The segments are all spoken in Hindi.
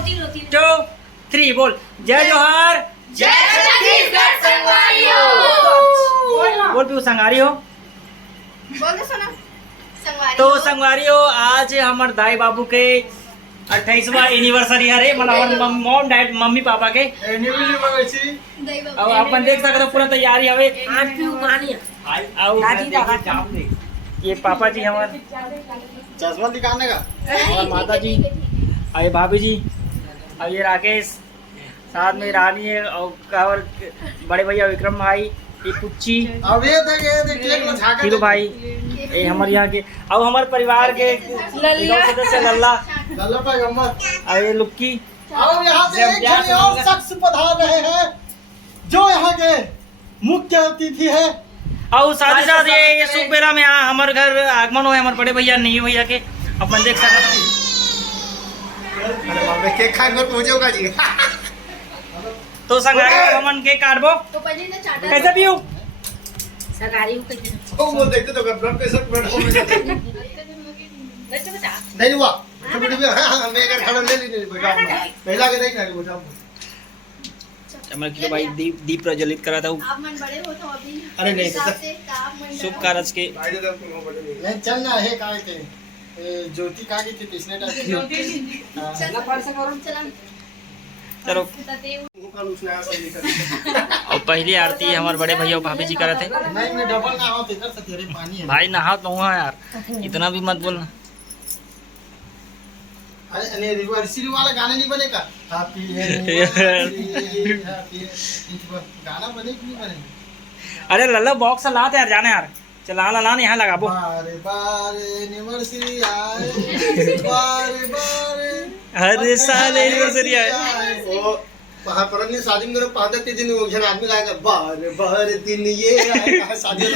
2 3 बोल। जय जोहार, जय छत्तीसगढ़ संगवारियों। बोल तू संगारी हो। बोलो सुना संगवारी तो संगवारियों आज हमार दाई बाबू के 28वां एनिवर्सरी है, मतलब मॉम डैड मम्मी पापा के। अब अपन देख सकते हो पूरा तैयारी हवे। ये पापा जी हमारे चश्मा दिखाने का, और माता जी, और ये भाभी जी, और ये राकेश, साथ में रानी है, और बड़े भैया विक्रम भाई, ये पुच्ची, अब ये देख हीरो भाई, ये हमारे यहाँ के, अब हमारे परिवार के सदस्य लल्ला, और ये लुक्की। और यहाँ से एक जने और शख्स पधार रहे हैं जो यहाँ के मुख्य अतिथि है। और साथ ही साथ ये शुभ बेला में यहाँ हमारे घर आगमन हुए हमारे बड़े भैया नहीं भैया के, अपन देख सकते केक खाएंगे पूछोगा जी। तो संगारी हमन के काटबो तो पहले ना चाटा कैसे भी हो। वो देखते तो ब्लड प्रेशर नहीं हुआ। मैं अगर खड़ा ले ली बेटा पहला के नहीं कर बेटा। हमारे किलो भाई दीप प्रज्वलित करा था आप मन बड़े हो तो अभी अरे नहीं, हिसाब से काम मन शुभ कार्य के। नहीं चल ना है काय के ज्योति का की थी इसने चला चलो। और पहली आरती हमारे बड़े भैया और भाभी जी करा थे। नहीं मैं डबल ना हो तेरे से तेरे पानी है भाई नहा तो हुआ यार, इतना भी मत बोलना। अरे रिवर्सिल वाला गाना नहीं बनेगा। हैप्पी गाना बने कि नहीं बने। अरे लल्ला बॉक्स ला यार, जाना यार, चला ला यहाँ लगा बो। बारे बारे एनिवर्सरी आए, बारे बारे हर साल एनिवर्सरी आए। वो पहाड़ पर ने शादी में करो 5 दिन वो जन आदमी गाएगा बारे बारे दिन ये आए शादी में।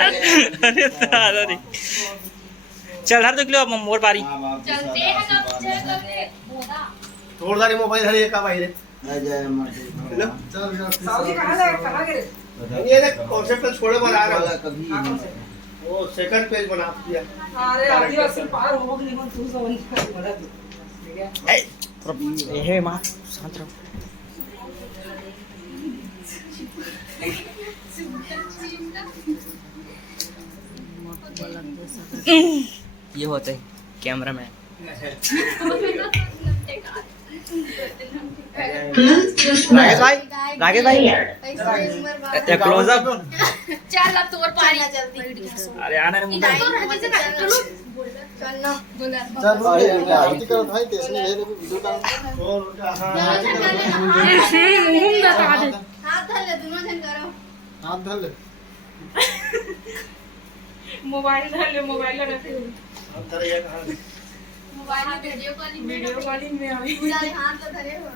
अरे साला रे, चल हर 2 किलो अब मोर बारी। चलते हैं ना पूछे करके बोला तोड़ दारी मोबाइल हरे का भाई रे चल कहाँ गए? ये देख कॉन्सेप्ट छोड़े बना रहा हूं वो सेकंड पेज बना दिया। अरे आदिवासी पार हो गई लेकिन तू सब नहीं बड़ा ठीक है। हे मां शांत रहो। ये होते कैमरा मैन। राकेश भाई क्लोजअप। चल अब तोर पानी जल्दी। अरे आना रे मुंडा। चल ना बोला चल भाई आरती करो भाई तेसने है वीडियो का और हाथ धर ले दोनों जन करो। हाथ धर ले मोबाइल धर ले, मोबाइल रखे हाथ धर ये कहां मोबाइल में वीडियो कॉलिंग में आई पूरा हाथ तो धरे हो।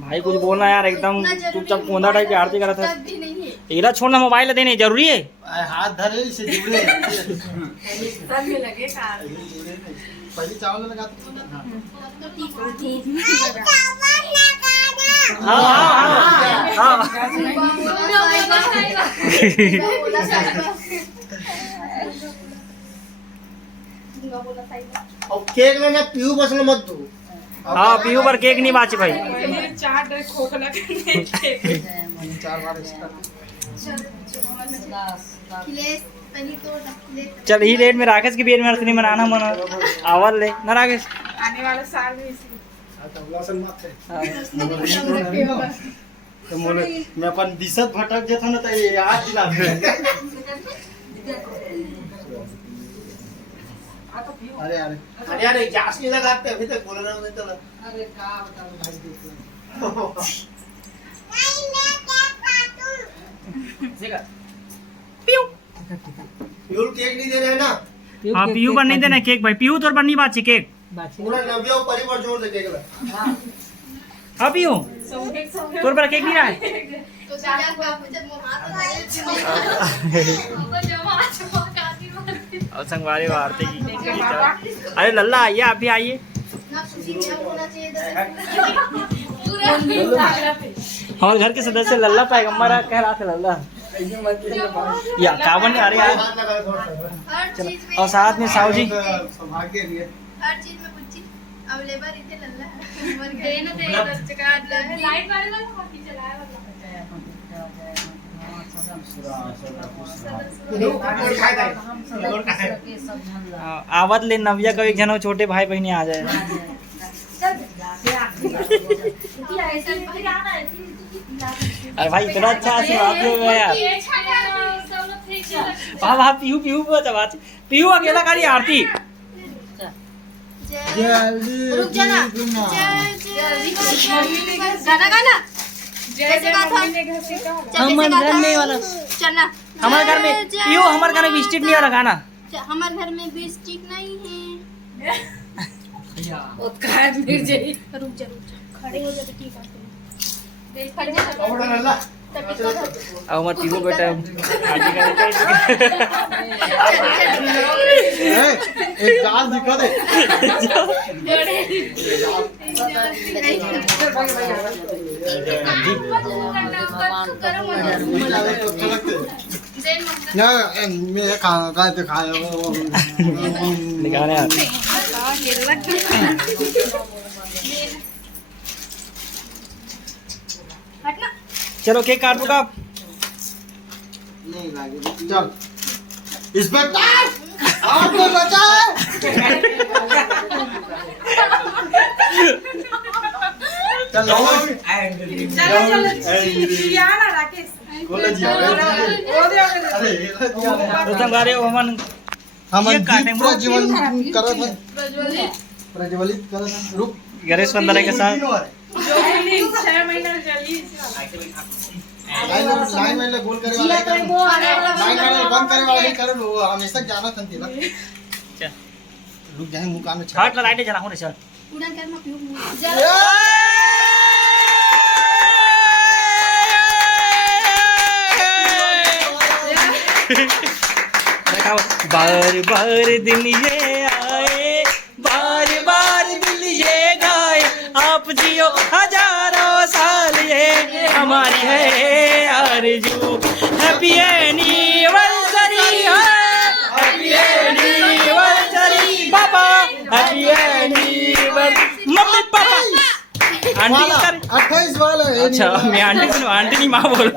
भाई कुछ बोलना यार, एकदम चुपचाप कोंधा टाइप की आरती करा था। भी नहीं है इधर छोड़ना, मोबाइल देने जरूरी है। हाथ धरे इसे जुड़े सब में लगे का पहले चावल लगा तो ठीक हाँ हाँ हाँ और केक में ना पीऊ बस में मत दो। हाँ पीयू पर केक नहीं बाचे भाई। चाट खोखला करने 4 बार इसका खिलेश पहले तो खिलेश चल ही रेट में राकेश की भी एनिवर्सरी मनाना मना आवल ले ना राकेश। आने वाले साल में इसी लसन मत है तो मोले मैं अपन दिशत भटक जेथा ना त याद दिला अरे अरे अरे अरे जास नहीं लगाते अभी तक बोल रहा हूं नहीं तो अरे का बताऊं भाई देखो पीयू फ्यूल केक नहीं दे रहे हैं ना। हाँ पीयू पर नहीं देना केक भाई, पीयू तोर पर नहीं बाची केक। पूरा 90 ऊपर ही पर जोर दे केक में। हाँ पीयू सब तोर पर केक नहीं रहा है। तो जाया का जब हाथ धरे जमा काटी मार और संगवारी आरती की। अरे लल्ला आइए, आप भी आइए। ना खुशी में होना चाहिए पूरा हमारे घर के सदस्य लल्ला पैगम्बर कह रहा था लल्ला। या कावन अरे यार हर चीज में और साथ में साहू जी सौभाग्य लिए हर चीज में पुच्ची अवेलेबल इथे लल्ला मर गए ना ते इधर काट लाइट वाले ना बाकी चलाया वाला आवत ले नव्या का एक जन छोटे भाई बहनी आ जाए अरे भाई इतना अच्छा आशीर्वाद दे यार वाह वाह पीहू पीहू पीहू अकेला करी आरती रुक जाना गाना गाना जैसे गा था हमारे घर में वाला चलना हमारे घर में पीहू हमारे घर में बिस्किट नहीं वाला गाना हमारे घर में बिस्किट नहीं है रुक जा खड़े हो जा तो ठीक है खड़े हो जा अब हमारे पीहू बेटा आगे एक गाल दिखा दे ना मैं खाए तो खाए दिखाने यार हटना चलो केक काट दो का चल इंस्पेक्टर आपको बचा चल अरे तो तुम गा रहे हो हम हम ये काटने में- जीवन करत है प्रज्वलित करत है रुक गणेश वंदना के साथ लाइन में गोल करे वाला लाइन करे बंद करे वाला नहीं करे वो हमेशा जाना था तेरा चल रुक जाए मुंह कान में छाट ला लाइट जला हो रे चल उड़न कर मत देखो बार बार दिन ये आए बार बार दिल ये गाए आप जियो हजारों साल ये हमारी है आरज़ू हैप्पी एनिवर्सरी हैप्पी एनिवर्सरी पापा happy anniversary mummy papa aunty कर 28 वाला है अच्छा मैं आंटी सुनो आंटी नहीं माँ बोल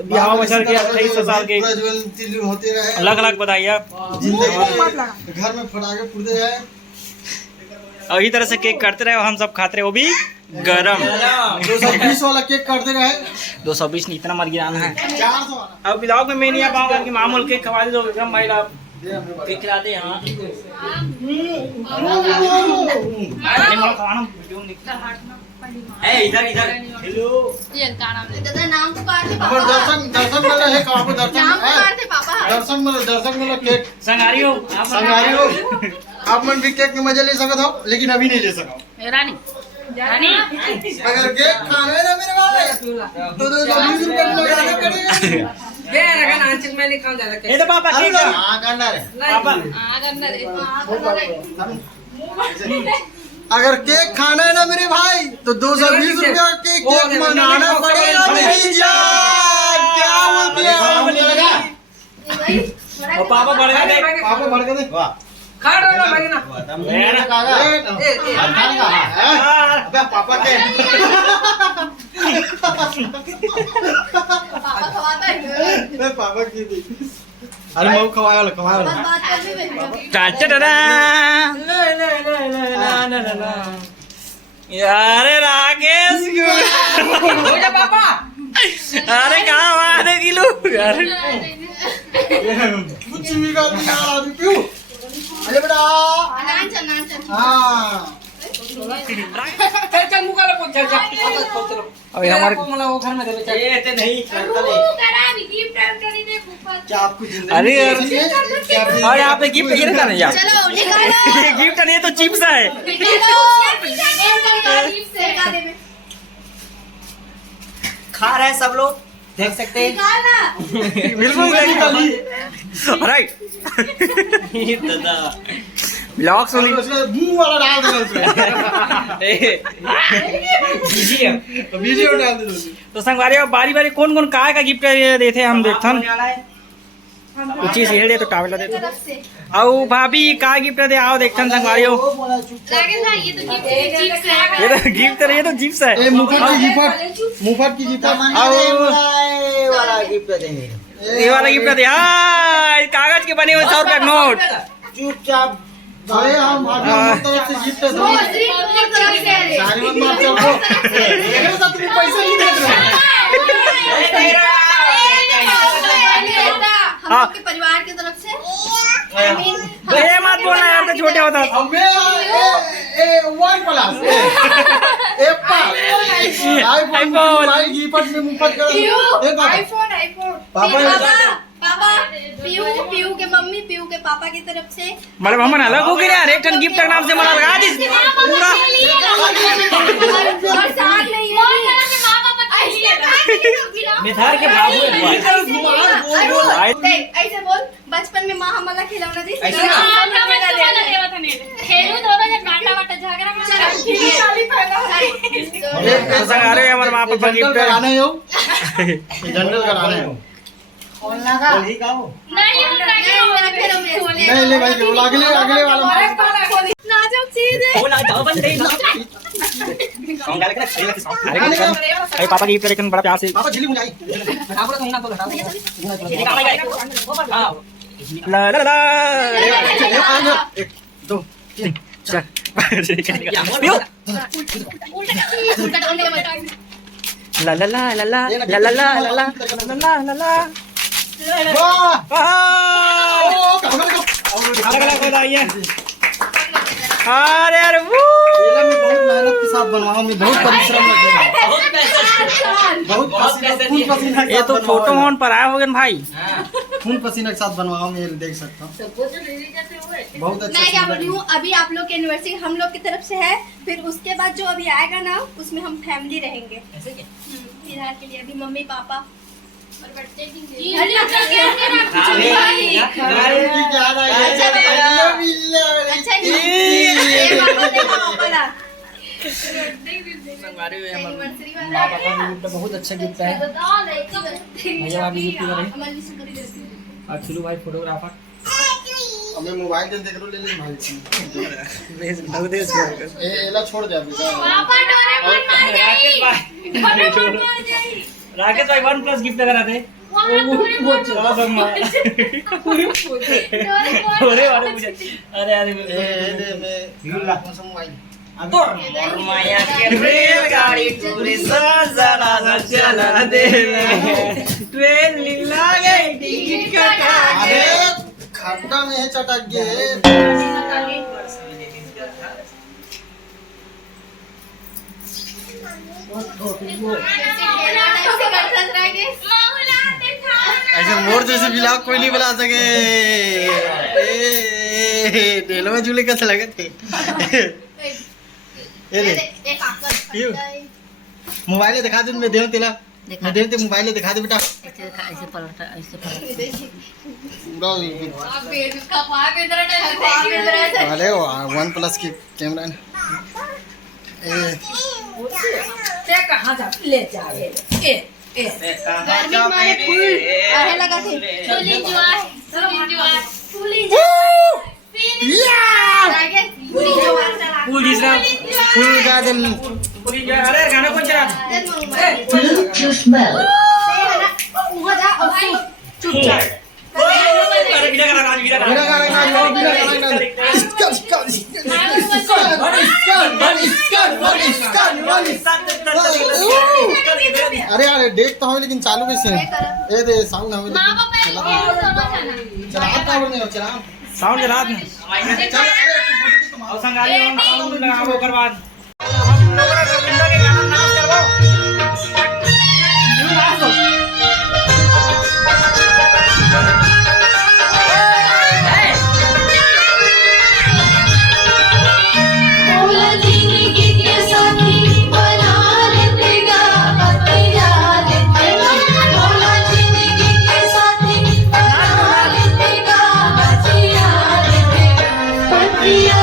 बिहाव बचर के 28 साल के प्रज्वल तिलु होते रहे अलग अलग बताइए जिंदगी घर में फटाके फूटते रहे और इसी तरह से केक काटते रहे और हम सब खाते रहे वो भी गरम 220 वाला केक काटते रहे 220 नहीं इतना मर गिराना है 400 वाला अब ब्लॉग में मैं नहीं आ पाऊंगा कि मामूल केक खवा दे तो विक्रम भाई ला केक खिलाते हैं हाँ अरे मां खवाना वीडियो निकल ए इधर इधर हेलो ये का नाम ले दादा नाम तो काट दे और पापा दर्शन वाला है कहां पे दर्शन नाम तो काट दे पापा दर्शन वाला केक संगारी हो संगारी हो आप मन भी केक के मजा ले सकते हो लेकिन अभी नहीं ले सको रानी रानी अगर केक खाना है ना मेरे वाले तो 20 रुपए लगाना पड़ेगा ये तो पापा केक हां करना रे पापा अगर केक खाना है ना मेरे भाई तो 220 रुपया के केक मनाना पड़ेगा मेरी जान क्या बोलती है और पापा बढ़ गए पापा बढ़ के दे वाह मेरा कागा अबे पापा के पापा खवाता है मैं पापा की दी अरे मऊ खवाया बस बात कर भी मेरे चाचा दादा यार राकेश अरे कहाँ आधे किलो यार कुछ भी का दिया क्यों अरे बेटा नान चल हां अभी हमारे क्या आपको जिंदगी अरे यार क्या अरे आपने गिफ्ट ये ना यार चलो निकालो गिफ्ट नहीं तो चिप्स है निकालो खा रहे हैं सब लोग देख सकते हैं निकालना बिल्कुल राइट दादा ब्लॉग सुनी मुंह वाला डाल देना उसमें वीडियो डाल देना उसमें। तो संगवारी बारी बारी कौन कौन काय का गिफ्ट देते हम देखथन कुछ चीज दे तो टावल दे तरफ से आओ भाभी का गिफ्ट दे आओ देखथन संगवारियो राकेश भाई ये तो गिफ्ट है। ये तो जिप्स है ए मुफत की गिफ्ट मुफत की गिफ्ट आओ वाला गिफ्ट देंगे ये वाला गिफ्ट दे हाँ कागज के बने हुए 100 रुपए का नोट चुपचाप अरे हम भाभी तरफ से गिफ्ट दो वो सिर्फ मेरी तरफ से है। सारी मत मार चलो ये तो तुम पैसा नहीं दे रहे हम लोग के परिवार की तरफ से ये मत बोलना यार तो छोटे होता हमें a OnePlus Apple iPhone mobile gift में मुफ्त कर आईफोन पापा पापा पीयू के मम्मी पीयू के पापा की तरफ से मतलब हम अलग हो गए यार एक टन गिफ्ट का नाम से मला लगा दी पूरा और साथ में ये मिठार के बाबू ऐसे बोल बचपन में माँ हमारा खिलौना दी संगारे हमारे माँ पापा गिफ्ट कराने हो जनरल कराने हो नहीं ले भाई बोला अगले वाला नाजुक चीज है अरे पापा की गिफ्ट लेकिन बड़ा प्यार से पापा झिली मुझाई ला ला ला एक दो तीन चल ला ला ला ला ला ला ला ला ला ला ला ला ला वाह ओ अलग अलग बताइए अरे अरे वो ये मैं बहुत मेहनत के साथ बनवाऊं मैं बहुत परिश्रम लगेगा बहुत खून पसीना के ये साथ तो फोटो ऑन पर आया होगा भाई खून पसीना के साथ बनवाऊं मैं देख सकता हूं बहुत अच्छा मैं क्या बोल रही हूँ अभी आप लोग की एनिवर्सरी हम लोग की तरफ से है फिर उसके बाद जो अभी आएगा ना उसमें हम फैमिली रहेंगे फिलहाल के लिए अभी मम्मी पापा और बच्चे भी बहुत अच्छा गिफ्ट है भैया भाभी गिफ्ट करे और चुलू भाई फोटोग्राफर हमें मोबाइल दे देख लो ले ले भाई ए एला छोड़ दे अभी राकेश भाई 1 प्लस गिफ्ट करा थे वो चला संग अरे अरे मुझे अरे अरे ए दे मैं कौन सा मोबाइल माया के रेलगाड़ी पूरी सजना चला दे ट्रेन लीला गई टिकट कटा अरे खड्डा में चटक गए ऐसे मोर जैसे ब्लॉग कोई नहीं बना सके ढेलो में झूले कैसे लगे थे मोबाइल दिखा दे मैं देव तेला मैं देव ते मोबाइल दिखा दे बेटा ऐसे पलटा अरे 1 प्लस की कैमरा है कहाँ जा ले जाए लगा थे फूल जिसना फुल गार्डन अरे गाना कौन चला चुपचाप अरे वीडियो करा वीडियो करा अरे यार देख तो हमें लेकिन चालू कैसे ए दे साउंड हमें चला साउंड चला दे और संगाली साउंड लगाओ ओकर बाद Yeah.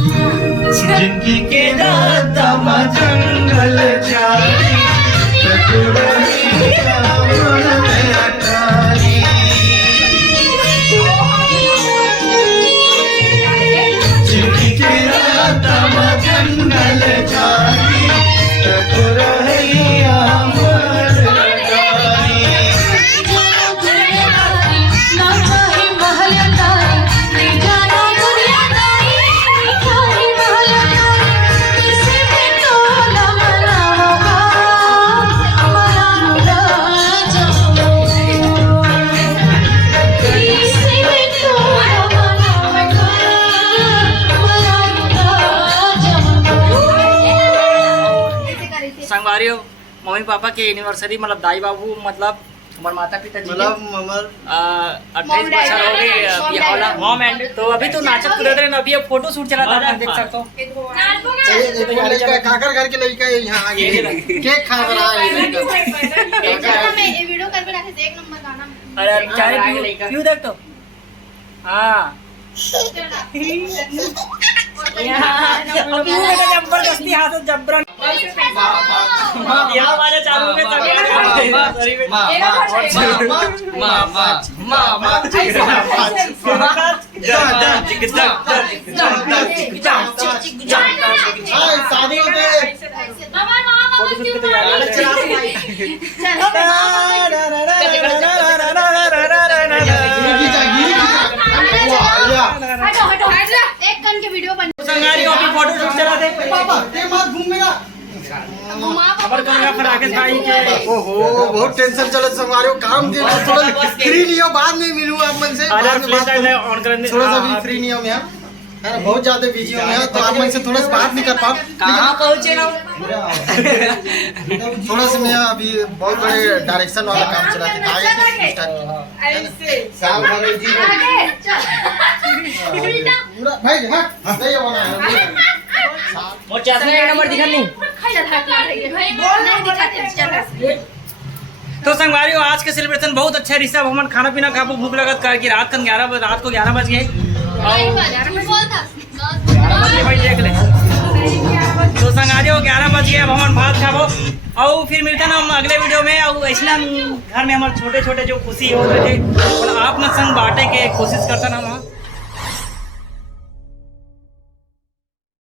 जिंदगी के दाता जंगल जारी जिंदगी के दाता जंगल जारी रहिया संगवारियों मम्मी पापा के एनिवर्सरी मतलब दाई बाबू मतलब हमारे माता पिता जी मतलब 28 वर्ष हो गए बियाह वाला मॉम एंड तो अभी तो नाचत कूदत रहे अभी अब फोटो शूट चला था आप देख सकते हो काकर घर के लड़का यहाँ आ गए केक खा रहा है वीडियो कर पे रखे एक नंबर गाना अरे बेचारे क्यों देख तो हाँ अभी बेटा जबरदस्ती हाथ जबरन बियाह वाले चालू में शादी होते एक कन के वीडियो बन संगारी अभी फोटो शूट चला थे पापा ते मत घूमेगा खबर करूंगा फिर राकेश भाई के ओहो बहुत टेंशन चलत हमारे काम दे थोड़ा फ्री नहीं हो बाद में मिलूं आप मन से अरे बाद में बात फ्लैश करूं। ऑन करने थोड़ा सा भी फ्री नहीं हो मैं है बहुत ज्यादा बिजी हो मैं तो आप मन से थोड़ा सा बात नहीं कर पाऊं कहां पहुंचे ना थोड़ा सा मैं अभी बहुत बड़े डायरेक्शन वाला काम चला था साहब भाई जी पूरा भाई हां नहीं होना है और चश्मे का नंबर दिखा नहीं तो संगवारी आज के सेलिब्रेशन बहुत अच्छा रिश्ता हमन खाना पीना खाबो भूख लगत कर कि रात को 11 बज गए और 11 बजे भाई देख ले तो संगारियो 11 बज गए अब हमन भात खाबो और फिर मिलते ना हम अगले वीडियो में और ऐसा घर में हमारे छोटे छोटे जो खुशी हो रहे थे और आप न संग बांटे के कोशिश करता ना हम